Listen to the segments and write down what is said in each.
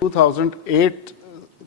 2008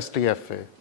STFA।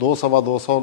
200-250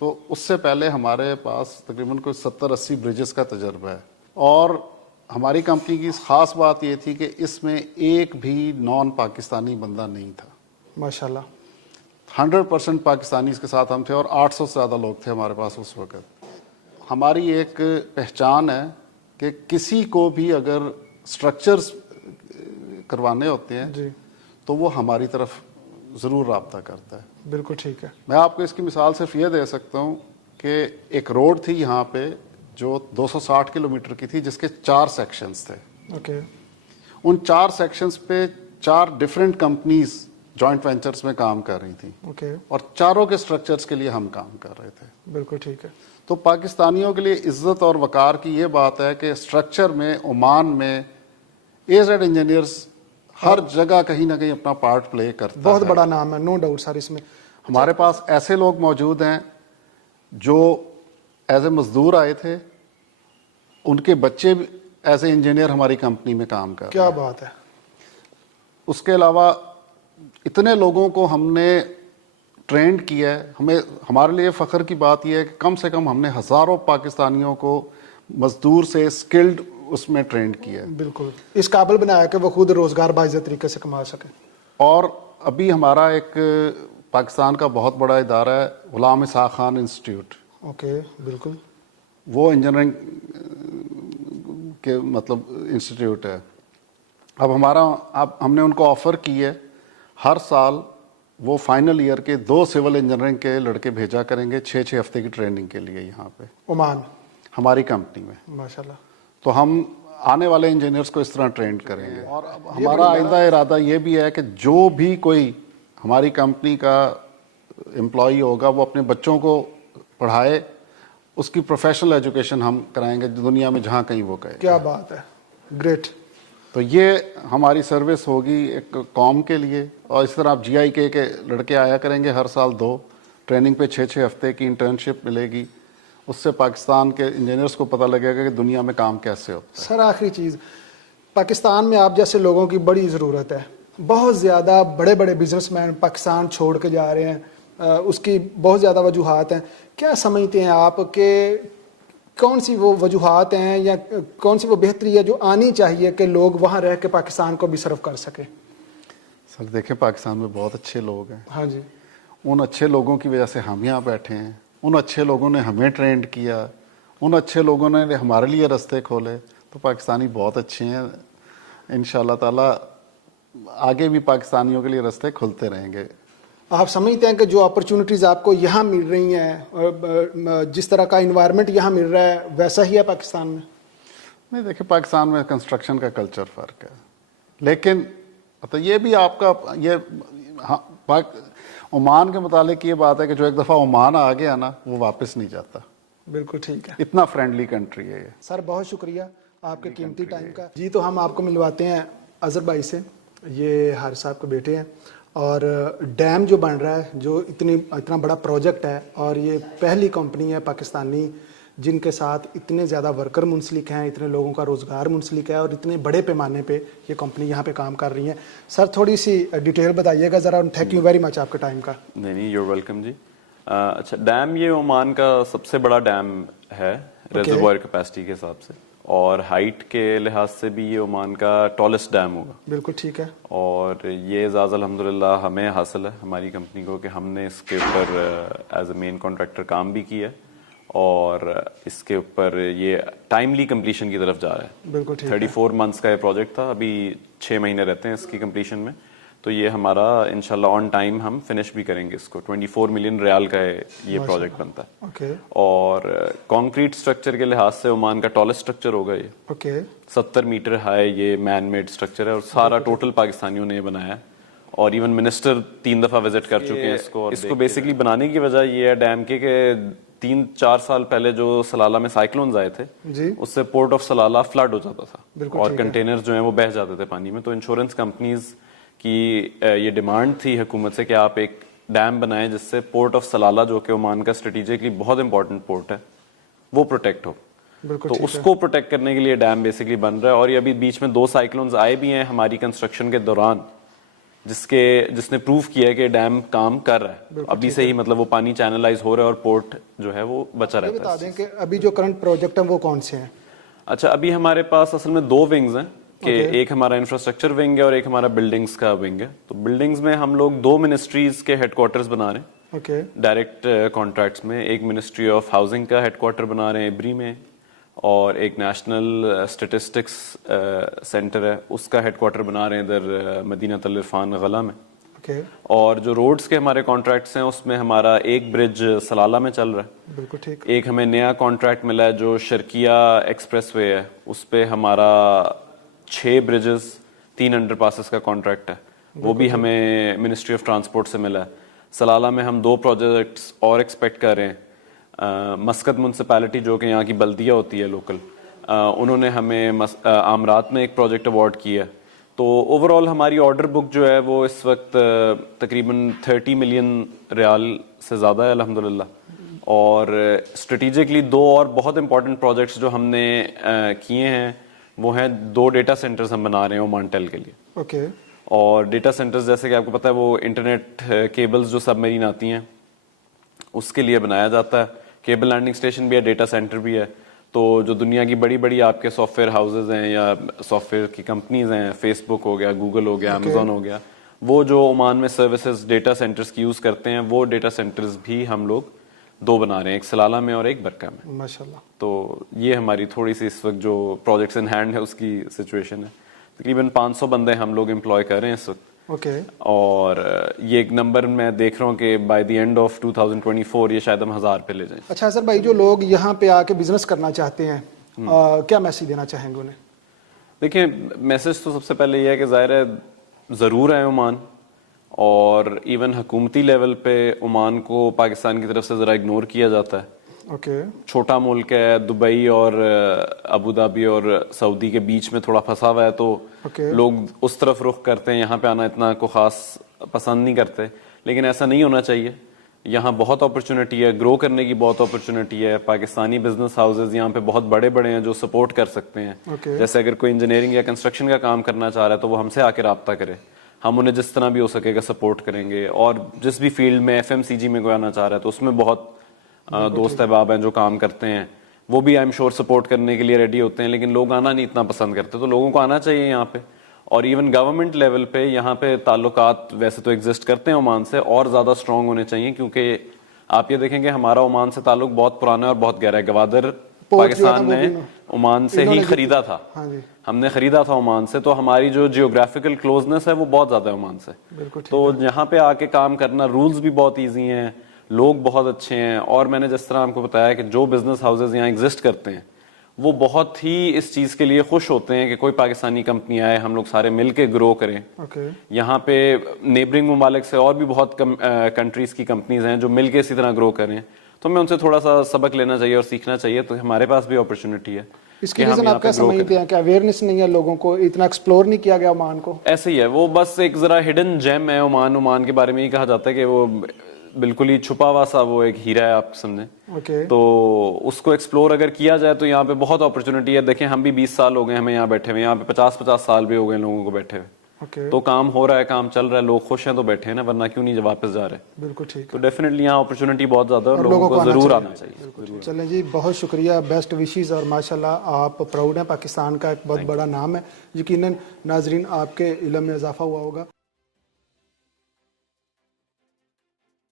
تو اس سے پہلے ہمارے پاس تقریباً کوئی 70-80 بریجز کا تجربہ ہے، اور ہماری کمپنی کی خاص بات یہ تھی کہ اس میں ایک بھی نان پاکستانی بندہ نہیں تھا. ماشاءاللہ. 100% پاکستانیز کے ساتھ ہم تھے، اور 800 سے زیادہ لوگ تھے ہمارے پاس اس وقت. ہماری ایک پہچان ہے کہ کسی کو بھی اگر سٹرکچرز کروانے ہوتے ہیں جی تو وہ ہماری طرف ضرور رابطہ کرتا ہے. بالکل ٹھیک ہے. میں آپ کو اس کی مثال صرف یہ دے سکتا ہوں کہ ایک روڈ تھی یہاں پہ جو 260 کلومیٹر کی تھی، جس کے 4 سیکشنز تھے. اوکے. ان 4 سیکشنز پہ 4 ڈیفرنٹ کمپنیز جوائنٹ وینچرز میں کام کر رہی تھیں، اوکے. اور چاروں کے سٹرکچرز کے لیے ہم کام کر رہے تھے. بالکل ٹھیک ہے. تو پاکستانیوں کے لیے عزت اور وقار کی یہ بات ہے کہ سٹرکچر میں عمان میں AZ انجینئرز ہر جگہ کہیں نہ کہیں اپنا پارٹ پلے کرتا ہے. بہت بڑا نام ہے، نو ڈاؤٹ سر. اس میں ہمارے پاس ایسے لوگ موجود ہیں جو ایز اے مزدور آئے تھے، ان کے بچے بھی ایز اے انجینئر ہماری کمپنی میں کام کر رہے کیا ہیں. بات ہے. اس کے علاوہ اتنے لوگوں کو ہم نے ٹرینڈ کیا ہے. ہمارے لیے فخر کی بات یہ ہے کہ کم سے کم ہم نے ہزاروں پاکستانیوں کو مزدور سے اسکلڈ اس میں ٹرینڈ کیا ہے. بالکل اس قابل بنایا کہ وہ خود روزگار باعث طریقے سے کما سکے. اور ابھی ہمارا ایک پاکستان کا بہت بڑا ادارہ ہے غلام اسحاق خان انسٹیٹیوٹ. اوکے. بالکل. وہ انجینئرنگ کے مطلب انسٹیٹیوٹ ہے. اب ہم نے ان کو آفر کی ہے ہر سال وہ فائنل ایئر کے 2 سول انجینئرنگ کے لڑکے بھیجا کریں گے 6 ہفتے کی ٹریننگ کے لیے یہاں پہ عمان. ہماری کمپنی میں. ماشاءاللہ. تو ہم آنے والے انجینئرز کو اس طرح ٹرینڈ کریں گے. اور ہمارا آئندہ ارادہ یہ بھی ہے کہ جو بھی کوئی ہماری کمپنی کا امپلائی ہوگا وہ اپنے بچوں کو پڑھائے، اس کی پروفیشنل ایجوکیشن ہم کرائیں گے دنیا میں جہاں کہیں وہ کہے. کیا بات ہے. گریٹ. تو یہ ہماری سروس ہوگی ایک قوم کے لیے. اور اس طرح آپ GIK کے لڑکے آیا کریں گے ہر سال 2 ٹریننگ پہ 6 ہفتے کی انٹرنشپ ملے گی. اس سے پاکستان کے انجینئرز کو پتہ لگے گا کہ دنیا میں کام کیسے ہوتا ہے. سر آخری چیز، پاکستان میں آپ جیسے لوگوں کی بڑی ضرورت ہے. بہت زیادہ بڑے بڑے بزنس مین پاکستان چھوڑ کے جا رہے ہیں. اس کی بہت زیادہ وجوہات ہیں. کیا سمجھتے ہیں آپ کہ کون سی وہ وجوہات ہیں یا کون سی وہ بہتری ہے جو آنی چاہیے کہ لوگ وہاں رہ کے پاکستان کو بھی سرو کر سکیں؟ سر دیکھیں، پاکستان میں بہت اچھے لوگ ہیں. ہاں جی. ان اچھے لوگوں کی وجہ سے ہم یہاں بیٹھے ہیں. ان اچھے لوگوں نے ہمیں ٹرینڈ کیا. ان اچھے لوگوں نے ہمارے لیے رستے کھولے. تو پاکستانی بہت اچھے ہیں. انشاءاللہ تعالی آگے بھی پاکستانیوں کے لیے رستے کھلتے رہیں گے. آپ سمجھتے ہیں کہ جو اپرچونٹیز آپ کو یہاں مل رہی ہیں، جس طرح کا انوائرمنٹ یہاں مل رہا ہے ویسا ہی ہے پاکستان میں؟ نہیں، دیکھیں پاکستان میں کنسٹرکشن کا کلچر فرق ہے، لیکن تو یہ بھی آپ کا عمان کے متعلق یہ بات ہے کہ جو ایک دفعہ عمان آ گیا نا وہ واپس نہیں جاتا. بالکل ٹھیک ہے. اتنا فرینڈلی کنٹری ہے یہ. سر بہت شکریہ آپ کے قیمتی ٹائم کا. جی تو ہم آپ کو ملواتے ہیں اظہر بھائی سے. یہ حارث صاحب کے بیٹے ہیں، اور ڈیم جو بن رہا ہے، جو اتنا بڑا پروجیکٹ ہے، اور یہ پہلی کمپنی ہے پاکستانی جن کے ساتھ اتنے زیادہ ورکر منسلک ہیں، اتنے لوگوں کا روزگار منسلک ہے، اور اتنے بڑے پیمانے پہ یہ کمپنی یہاں پہ کام کر رہی ہیں. سر تھوڑی سی ڈیٹیل بتائیے گا ذرا. تھینک یو ویری مچ آپ کے ٹائم کا. نہیں، یو ویلکم جی. اچھا، ڈیم یہ عمان کا سب سے بڑا ڈیم ہے ریزروائر کیپیسٹی کے حساب سے، اور ہائٹ کے لحاظ سے بھی یہ عمان کا ٹالسٹ ڈیم ہوگا. بالکل ٹھیک ہے. اور یہ اعزاز الحمدللہ ہمیں حاصل ہے، ہماری کمپنی کو، کہ ہم نے اس کے اوپر ایز اے مین کانٹریکٹر کام بھی کیا ہے، اور اس کے اوپر یہ ٹائملی کمپلیشن کی طرف جا رہا ہے. بالکل ٹھیک ہے. 34 منتھس کا یہ پروجیکٹ تھا، ابھی 6 مہینے رہتے ہیں اس کی کمپلیشن میں. تو یہ ہمارا انشاءاللہ آن ٹائم ہم فنش بھی کریں گے اس کو. 24 ملین ریال کا یہ پروجیکٹ بنتا ہے. اوکے. اور کانکریٹ سٹرکچر کے لحاظ سے عمان کا ٹالسٹ سٹرکچر ہوگا یہ. اوکے. 70 میٹر ہائی یہ مین میڈ سٹرکچر ہے، اور سارا ٹوٹل پاکستانیوں نے یہ بنایا ہے. اور ایون منسٹر 3 دفعہ وزٹ کر چکے ہیں اس کو. اس کو بیسکلی بنانے کی وجہ یہ ہے ڈیم کی کہ 3-4 سال پہلے جو سلالہ میں سائیکلونز آئے تھے، جی، اس سے پورٹ آف سلالہ فلڈ ہو جاتا تھا، بالکل اور کنٹینر جو ہیں وہ بہہ جاتے تھے پانی میں. تو انشورنس کمپنیز کی یہ ڈیمانڈ تھی حکومت سے کہ آپ ایک ڈیم بنائیں جس سے پورٹ آف سلالہ، جو کہ عمان کا اسٹریٹجکلی بہت امپورٹنٹ پورٹ ہے، وہ پروٹیکٹ ہو. بالکل. تو اس کو پروٹیکٹ کرنے کے لیے ڈیم بیسکلی بن رہا ہے. اور یہ ابھی بیچ میں 2 سائیکلونز آئے بھی ہیں ہماری کنسٹرکشن کے دوران، جس نے پروف کیا ہے کہ ڈیم کام کر رہا ہے. ابھی سے ہی مطلب وہ پانی چینلائز ہو رہا ہے اور پورٹ جو ہے وہ بچا رہتا ہے. بتا دیں کہ ابھی جو کرنٹ پروجیکٹ ہیں وہ کون سے ہیں؟ اچھا, ابھی ہمارے پاس اصل میں 2 ونگز ہیں کہ ایک ہمارا انفراسٹرکچر ونگ ہے اور ایک ہمارا بلڈنگز کا ونگ ہے. تو بلڈنگز میں ہم لوگ 2 منسٹریز کے ہیڈ کوارٹرز بنا رہے ہیں ڈائریکٹ کانٹریکٹس میں. ایک منسٹری آف ہاؤسنگ کا ہیڈ کوارٹر بنا رہے ہیں عبری میں, اور ایک نیشنل اسٹیٹسٹکس سینٹر ہے اس کا ہیڈ کوارٹر بنا رہے ہیں ادھر مدینہ العرفان غلہ میں. اور جو روڈز کے ہمارے کانٹریکٹس ہیں اس میں ہمارا ایک برج سلالہ میں چل رہا ہے. بالکل ٹھیک. ایک ہمیں نیا کانٹریکٹ ملا ہے جو شرقیہ ایکسپریس وے ہے, اس پہ ہمارا 6 برجز 3 انڈر پاسز کا کانٹریکٹ ہے, وہ بھی ہمیں منسٹری آف ٹرانسپورٹ سے ملا ہے. سلالہ میں ہم 2 پروجیکٹس اور ایکسپیکٹ کر رہے ہیں. مسقط میونسپیلٹی جو کہ یہاں کی بلدیہ ہوتی ہے لوکل, انہوں نے ہمیں آمرات میں ایک پروجیکٹ ایوارڈ کیا ہے. تو اوور آل ہماری آرڈر بک جو ہے وہ اس وقت تقریباً 30 ملین ریال سے زیادہ ہے الحمدللہ. اور اسٹریٹجکلی 2 اور بہت امپورٹنٹ پروجیکٹس جو ہم نے کیے ہیں وہ ہیں 2 ڈیٹا سینٹرز ہم بنا رہے ہیں اومان ٹیل کے لیے. اور ڈیٹا سینٹرز جیسے کہ آپ کو پتہ ہے وہ انٹرنیٹ کیبلز جو سب میرین آتی ہیں اس کے لیے بنایا جاتا ہے. کیبل لینڈنگ اسٹیشن بھی ہے, ڈیٹا سینٹر بھی ہے. تو جو دنیا کی بڑی بڑی آپ کے سافٹ ویئر ہاؤسز ہیں یا سافٹ ویئر کی کمپنیز ہیں, فیس بک ہو گیا, گوگل ہو گیا, امیزون ہو گیا, وہ جو عمان میں سروسز ڈیٹا سینٹرز کی یوز کرتے ہیں, وہ ڈیٹا سینٹرز بھی ہم لوگ 2 بنا رہے ہیں, ایک سلالہ میں اور ایک برکہ میں. ماشاءاللہ. تو یہ ہماری تھوڑی سی اس وقت جو پروجیکٹس ان ہینڈ ہے اس کی سچویشن ہے. تقریباً 500 بندے ہم لوگ امپلوائے کر رہے ہیں اس وقت. اور یہ ایک نمبر میں دیکھ رہا ہوں کہ بائی دی اینڈ آف 2024 یہ شاید ہم 1000 پہ لے جائیں. اچھا سر بھائی, جو لوگ یہاں پہ آ کے بزنس کرنا چاہتے ہیں کیا میسج دینا چاہیں گے انہیں؟ دیکھیں, میسج تو سب سے پہلے یہ ہے کہ ظاہر ہے ضرور ہے عمان, اور ایون حکومتی لیول پہ عمان کو پاکستان کی طرف سے ذرا اگنور کیا جاتا ہے. چھوٹا ملک ہے, دبئی اور ابو دھابی اور سعودی کے بیچ میں تھوڑا پھنسا ہوا ہے, تو لوگ اس طرف رخ کرتے ہیں, یہاں پہ آنا اتنا کو خاص پسند نہیں کرتے. لیکن ایسا نہیں ہونا چاہیے. یہاں بہت اپرچونٹی ہے, گرو کرنے کی بہت اپرچونٹی ہے. پاکستانی بزنس ہاؤسز یہاں پہ بہت بڑے بڑے ہیں جو سپورٹ کر سکتے ہیں. جیسے اگر کوئی انجینئرنگ یا کنسٹرکشن کا کام کرنا چاہ رہا ہے تو وہ ہم سے آ کے رابطہ کرے, ہم انہیں جس طرح بھی ہو سکے گا سپورٹ کریں گے. اور جس بھی فیلڈ میں FMCG میں کوئی آنا چاہ رہا ہے تو اس میں بہت دوست احباب ہیں جو کام کرتے ہیں, وہ بھی آئی ایم شور سپورٹ کرنے کے لیے ریڈی ہوتے ہیں. لیکن لوگ آنا نہیں اتنا پسند کرتے, تو لوگوں کو آنا چاہیے یہاں پہ. اور ایون گورنمنٹ لیول پہ یہاں پہ تعلقات ویسے تو ایگزسٹ کرتے ہیں عمان سے, اور زیادہ اسٹرانگ ہونے چاہیے, کیونکہ آپ یہ دیکھیں کہ ہمارا عمان سے تعلق بہت پرانا ہے اور بہت گہرا ہے. گوادر پاکستان نے عمان سے ہی خریدا تھا, ہم نے خریدا تھا عمان سے, تو ہماری جو جیوگرافیکل کلوزنس ہے وہ بہت زیادہ ہے عمان سے. تو یہاں پہ آ کے کام کرنا, رولز بھی بہت ایزی ہیں, لوگ بہت اچھے ہیں. اور میں نے جس طرح آپ کو بتایا کہ جو بزنس ہاؤسز یہاں ایگزسٹ کرتے ہیں وہ بہت ہی اس چیز کے لیے خوش ہوتے ہیں کہ کوئی پاکستانی کمپنی آئے, ہم لوگ سارے مل کے گرو کریں. یہاں پہ نیبرنگ ممالک سے اور بھی بہت کنٹریز کی کمپنیز ہیں جو مل کے اسی طرح گرو کریں, تو ہمیں ان سے تھوڑا سا سبق لینا چاہیے اور سیکھنا چاہیے. تو ہمارے پاس بھی اپرچونٹی ہے. اس کی ریزن آپ کیا سمجھتے ہیں کہ اویئرنیس نہیں ہے, لوگوں کو اتنا ایکسپلور نہیں کیا گیا عمان کو؟ ایسے ہی ہے, وہ بس ایک ذرا ہڈن جیم ہے عمان. عمان کے بارے میں یہ کہا جاتا ہے کہ وہ بالکل ہی چھپا ہوا سا وہ ایک ہیرا ہے, آپ سمجھیں. تو اس کو ایکسپلور اگر کیا جائے تو یہاں پہ بہت اپرچونٹی ہے. دیکھیں ہم بھی 20 سال ہو گئے ہمیں یہاں بیٹھے ہوئے, یہاں پہ 50 سال بھی ہو گئے لوگوں کو بیٹھے ہوئے. تو کام ہو رہا ہے, کام چل رہا ہے, لوگ خوش ہیں تو بیٹھے ہیں نا, ورنہ کیوں نہیں واپس جا رہے. بالکل ٹھیک. تو ڈیفینیٹلی یہاں اپرچونٹی بہت زیادہ ہے اور لوگوں کو ضرور آنا چاہیے. چلیں جی, بہت شکریہ, بیسٹ وشیز. اور ماشاءاللہ آپ پراؤڈ ہیں, پاکستان کا ایک بہت بڑا نام ہے. یقیناً ناظرین آپ کے علم میں اضافہ ہوا ہوگا.